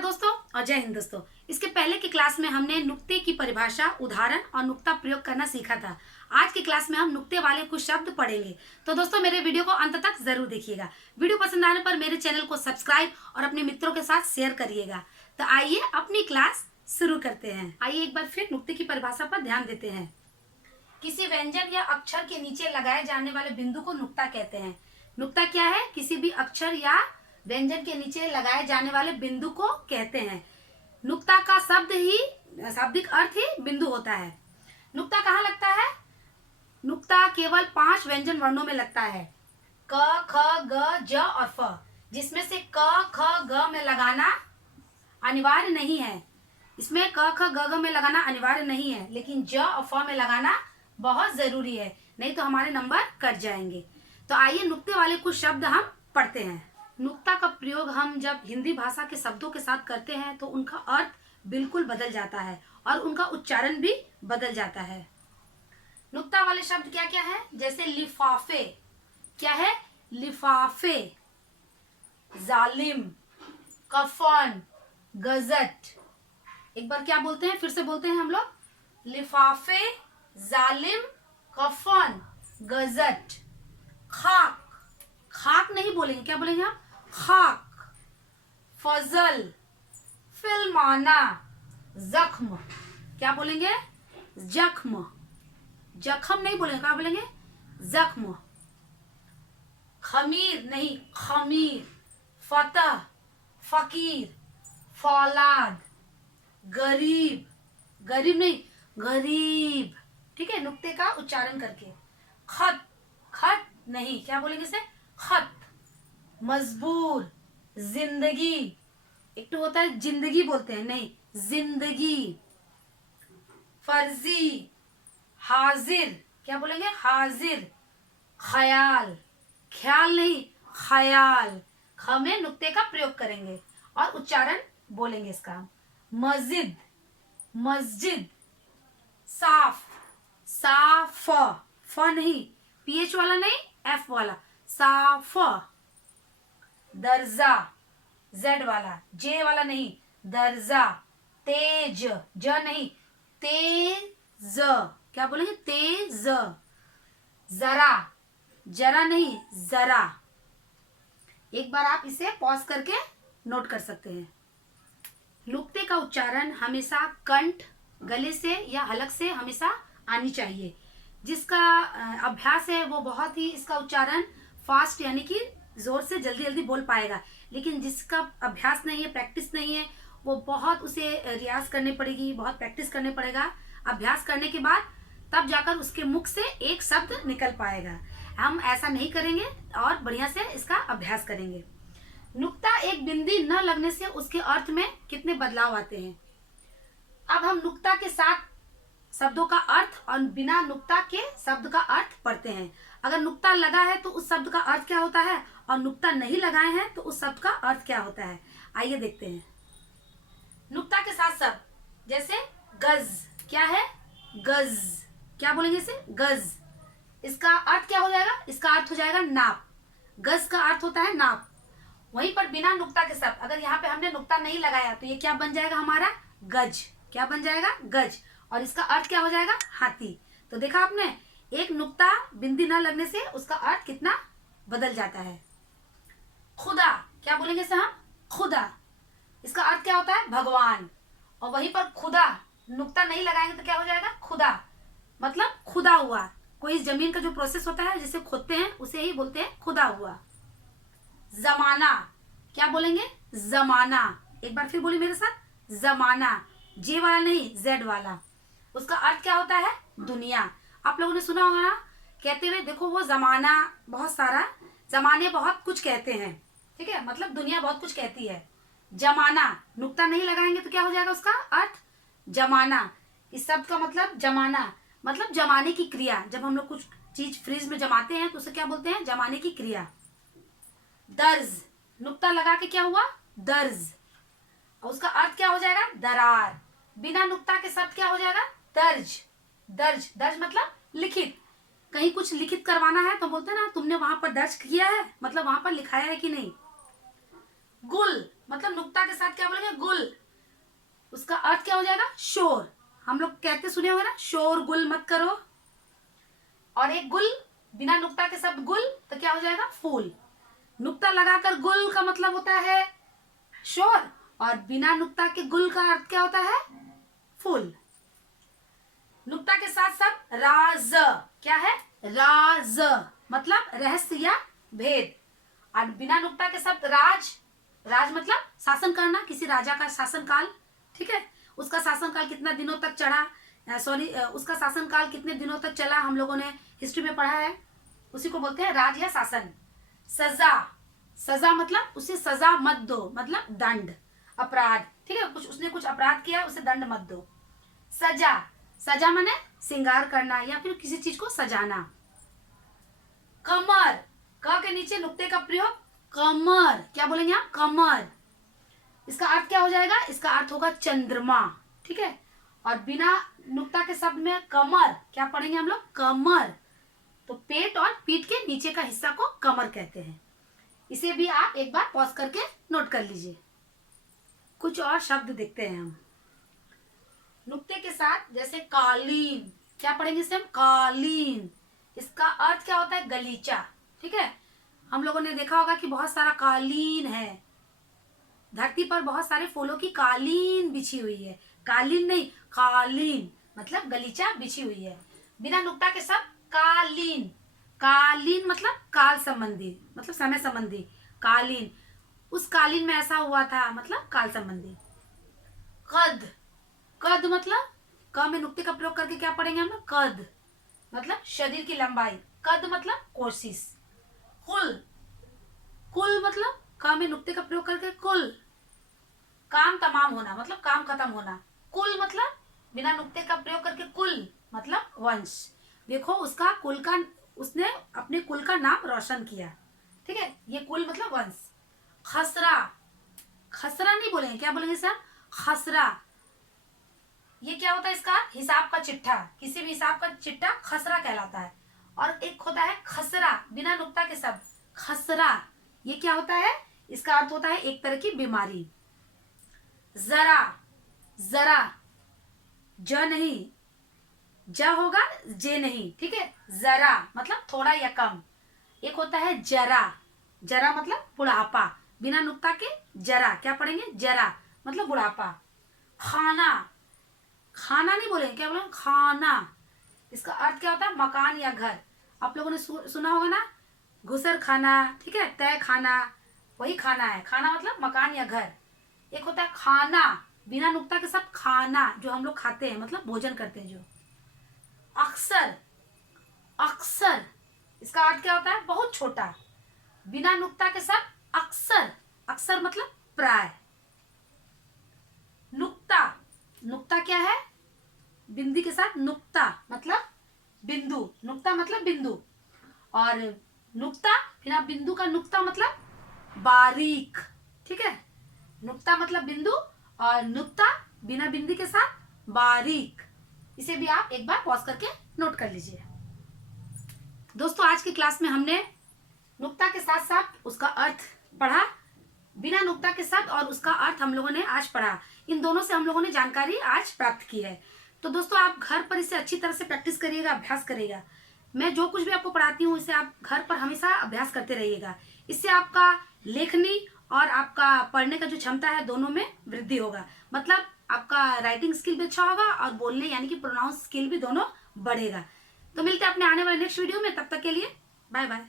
नमस्कार दोस्तों और जय हिंद दोस्तों। इसके पहले की क्लास में हमने नुक्ते की परिभाषा, उदाहरण और नुक्ता प्रयोग करना सीखा था। आज की क्लास में हम नुक्ते वाले कुछ शब्द पढ़ेंगे। तो दोस्तों मेरे वीडियो को अंत तक जरूर देखिएगा। वीडियो पसंद आने पर मेरे चैनल को सब्सक्राइब और अपने मित्रों के साथ शेयर करिएगा। तो आइए अपनी क्लास शुरू करते हैं। आइए एक बार फिर नुक्ते की परिभाषा पर ध्यान देते हैं। किसी व्यंजन या अक्षर के नीचे लगाए जाने वाले बिंदु को नुक्ता कहते हैं। नुक्ता क्या है? किसी भी अक्षर या व्यंजन के नीचे लगाए जाने वाले बिंदु को कहते हैं। नुक्ता का शाब्दिक अर्थ ही बिंदु होता है। नुक्ता कहाँ लगता है? नुक्ता केवल 5 व्यंजन वर्णों में लगता है, क, ख, ग, ज और फ, जिसमें से क, ख, ग में लगाना अनिवार्य नहीं है। इसमें क, ख, ग में लगाना अनिवार्य नहीं है, लेकिन ज और फ में लगाना बहुत जरूरी है, नहीं तो हमारे नंबर कट जाएंगे। तो आइए नुक्ते वाले कुछ शब्द हम पढ़ते हैं। नुक्ता का प्रयोग हम जब हिंदी भाषा के शब्दों के साथ करते हैं तो उनका अर्थ बिल्कुल बदल जाता है और उनका उच्चारण भी बदल जाता है। नुक्ता वाले शब्द क्या क्या है? जैसे लिफाफे। क्या है? लिफाफे। जालिम, कफन, गजट। एक बार क्या बोलते हैं, फिर से बोलते हैं हम लोग। लिफाफे, जालिम, कफन, गजट। खाक, खाक नहीं बोलेंगे, क्या बोलेंगे हम? खाक। फजल, फिल्माना। जख्म, क्या बोलेंगे? जख्म। जख्म नहीं बोलेंगे, क्या बोलेंगे? जख्म। खमीर नहीं, खमीर। फतह, फकीर, फौलाद। गरीब, गरीब नहीं, गरीब। ठीक है, नुक्ते का उच्चारण करके। खत, खत नहीं, क्या बोलेंगे इसे? खत। मजबूर, जिंदगी। एक तो होता है जिंदगी बोलते हैं, नहीं, जिंदगी। फर्जी, हाजिर, क्या बोलेंगे? हाजिर। ख्याल, ख्याल नहीं, ख्याल। ख में नुक्ते का प्रयोग करेंगे और उच्चारण बोलेंगे इसका। मस्जिद, मस्जिद। साफ, साफ, फ नहीं, पीएच वाला नहीं, एफ वाला, साफ। दर्जा, जेड वाला, जे वाला नहीं, दर्जा। तेज, ज नहीं, तेज, क्या बोलेंगे? तेज। जरा, जरा नहीं, जरा। एक बार आप इसे पॉज करके नोट कर सकते हैं। नुक्ते का उच्चारण हमेशा कंठ, गले से या हलक से हमेशा आनी चाहिए। जिसका अभ्यास है वो बहुत ही इसका उच्चारण फास्ट यानी कि जोर से जल्दी जल्दी बोल पाएगा, लेकिन जिसका अभ्यास नहीं है, प्रैक्टिस नहीं है, वो बहुत उसे रियाज करनी पड़ेगी, बहुत प्रैक्टिस करने पड़ेगा। अभ्यास करने के बाद तब जाकर उसके मुख से एक शब्द निकल पाएगा। हम ऐसा नहीं करेंगे और बढ़िया से इसका अभ्यास करेंगे। नुक्ता एक बिंदी न लगने से उसके अर्थ में कितने बदलाव आते हैं। अब हम नुक्ता के साथ शब्दों का अर्थ और बिना नुक्ता के शब्द का अर्थ पढ़ते हैं। अगर नुक्ता लगा है तो उस शब्द का अर्थ क्या होता है, और नुक्ता नहीं लगाए हैं तो उस शब्द का अर्थ क्या होता है। आइए देखते हैं। नुक्ता के साथ शब्द जैसे गज, क्या है? गज, क्या बोलेंगे इसे? गज। इसका अर्थ क्या हो जाएगा? इसका अर्थ हो जाएगा नाप। गज का अर्थ होता है नाप। वहीं पर बिना नुक्ता के शब्द, अगर यहाँ पे हमने नुक्ता नहीं लगाया तो ये क्या बन जाएगा हमारा? गज। क्या बन जाएगा? गज। और इसका अर्थ क्या हो जाएगा? हाथी। तो देखा आपने, एक नुक्ता बिंदी न लगने से उसका अर्थ कितना बदल जाता है। खुदा, क्या बोलेंगे इसे हम? खुदा। इसका अर्थ क्या होता है? भगवान। और वहीं पर खुदा नुक्ता नहीं लगाएंगे तो क्या हो जाएगा? खुदा, मतलब खुदा हुआ। कोई जमीन का जो प्रोसेस होता है जिसे खोदते हैं उसे ही बोलते हैं खुदा हुआ। जमाना, क्या बोलेंगे? जमाना। एक बार फिर बोलिए मेरे साथ, जमाना। जे वाला नहीं, जेड वाला। उसका अर्थ क्या होता है? दुनिया। आप लोगों ने सुना होगा ना कहते हुए, देखो वो जमाना बहुत सारा, जमाने बहुत कुछ कहते हैं। ठीक है, मतलब दुनिया बहुत कुछ कहती है। जमाना, नुक्ता नहीं लगाएंगे तो क्या हो जाएगा उसका अर्थ? जमाना। इस शब्द का मतलब जमाना, मतलब जमाने की क्रिया। जब हम लोग कुछ चीज फ्रिज में जमाते हैं तो उसे क्या बोलते हैं? जमाने की क्रिया। दर्ज, नुक्ता लगा के क्या हुआ? दर्ज। और उसका अर्थ क्या हो जाएगा? दरार। बिना नुक्ता के शब्द क्या हो जाएगा? दर्ज। दर्ज, दर्ज मतलब लिखित। कहीं कुछ लिखित करवाना है तो बोलते हैं ना, तुमने वहां पर दर्ज किया है, मतलब वहां पर लिखाया है कि नहीं। गुल, मतलब नुक्ता के साथ क्या बोलेंगे, गुल, उसका अर्थ क्या हो जाएगा, शोर। हम लोग कहते सुने होंगे ना, शोर गुल मत करो। और एक गुल बिना नुक्ता के शब्द गुल तो क्या हो जाएगा, फूल। नुक्ता लगाकर गुल का मतलब होता है शोर, और बिना नुक्ता के गुल का अर्थ क्या होता है, फूल। नुक्ता के साथ साथ राज, क्या है, राज मतलब रहस्य या भेद। और बिना नुक्ता के शब्द राज, राज मतलब शासन करना, किसी राजा का शासनकाल, ठीक है, उसका शासनकाल कितना दिनों तक चढ़ा, उसका शासनकाल कितने दिनों तक चला, हम लोगों ने हिस्ट्री में पढ़ा है, उसी को बोलते हैं राज या शासन। सजा, सजा मतलब उसे सजा मत दो, मतलब दंड, अपराध, ठीक है, कुछ उसने कुछ अपराध किया उसे दंड मत दो। सजा, सजा माने श्रृंगार करना या फिर किसी चीज को सजाना। कमर, क के नीचे नुक्ते का प्रयोग, कमर, क्या बोलेंगे आप, कमर। इसका अर्थ क्या हो जाएगा, इसका अर्थ होगा चंद्रमा, ठीक है। और बिना नुक्ता के शब्द में कमर क्या पढ़ेंगे हम लोग, कमर। तो पेट और पीठ के नीचे का हिस्सा को कमर कहते हैं। इसे भी आप एक बार पॉज करके नोट कर लीजिए। कुछ और शब्द देखते हैं हम नुक्ते के साथ, जैसे कालीन, क्या पढ़ेंगे इसे हम, कालीन। इसका अर्थ क्या होता है, गलीचा, ठीक है। हम लोगों ने देखा होगा कि बहुत सारा कालीन है, धरती पर बहुत सारे फूलों की कालीन बिछी हुई है। कालीन नहीं, कालीन मतलब गलीचा बिछी हुई है। बिना नुक्ता के शब्द कालीन, कालीन मतलब काल संबंधी, मतलब समय संबंधी, कालीन, उस कालीन में ऐसा हुआ था, मतलब काल संबंधी। कद, कद मतलब क में नुक्ते का प्रयोग करके क्या पढ़ेंगे हम लोग, कद मतलब शरीर की लंबाई, कद मतलब कोशिश। कुल, कुल मतलब क में नुक्ते का प्रयोग करके कुल, काम तमाम होना, मतलब काम खत्म होना। कुल मतलब बिना नुक्ते का प्रयोग करके कुल मतलब वंश। देखो उसका कुल का, उसने अपने कुल का नाम रोशन किया, ठीक है, ये कुल मतलब वंश। खसरा, खसरा नहीं बोलेंगे, क्या बोलेंगे सर, खसरा। ये क्या होता है, इसका हिसाब का चिट्ठा, किसी भी हिसाब का चिट्ठा खसरा कहलाता है। और एक होता है खसरा, बिना नुक्ता के शब्द, खसरा, ये क्या होता है, इसका अर्थ होता है एक तरह की बीमारी। जरा, जरा, ज नहीं, ज होगा जे नहीं, ठीक है, जरा मतलब थोड़ा या कम। एक होता है जरा, जरा मतलब बुढ़ापा, बिना नुक्ता के जरा क्या पढ़ेंगे, जरा मतलब बुढ़ापा। खाना, खाना नहीं बोलेंगे, क्या बोलेंगे, खाना। इसका अर्थ क्या होता है, मकान या घर। आप लोगों ने सुना होगा ना, घुसर खाना, ठीक है, तय खाना, वही खाना है। खाना मतलब मकान या घर। एक होता है खाना, बिना नुक्ता के सब खाना, जो हम लोग खाते हैं, मतलब भोजन करते हैं जो। अक्सर, अक्सर, इसका अर्थ क्या होता है, बहुत छोटा, बिना नुक्ता के साथ अक्सर, अक्सर मतलब प्राय। नुक्ता, नुक्ता क्या है, बिंदी के साथ नुक्ता मतलब बिंदु, नुक्ता मतलब बिंदु। और नुक्ता बिना बिंदु का नुक्ता मतलब बारीक, ठीक है, नुक्ता मतलब बिंदु और नुक्ता बिना बिंदी के साथ बारीक। इसे भी आप एक बार पॉज करके नोट कर लीजिए। दोस्तों आज की क्लास में हमने नुक्ता के साथ साथ उसका अर्थ पढ़ा, बिना नुक्ता के साथ और उसका अर्थ हम लोगों ने आज पढ़ा। इन दोनों से हम लोगों ने जानकारी आज प्राप्त की है। तो दोस्तों आप घर पर इसे अच्छी तरह से प्रैक्टिस करिएगा, अभ्यास करिएगा। मैं जो कुछ भी आपको पढ़ाती हूँ इसे आप घर पर हमेशा अभ्यास करते रहिएगा। इससे आपका लेखनी और आपका पढ़ने का जो क्षमता है दोनों में वृद्धि होगा। मतलब आपका राइटिंग स्किल भी अच्छा होगा और बोलने यानी कि प्रोनाउंस स्किल भी दोनों बढ़ेगा। तो मिलते हैं अपने आने वाले नेक्स्ट वीडियो में, तब तक के लिए बाय बाय।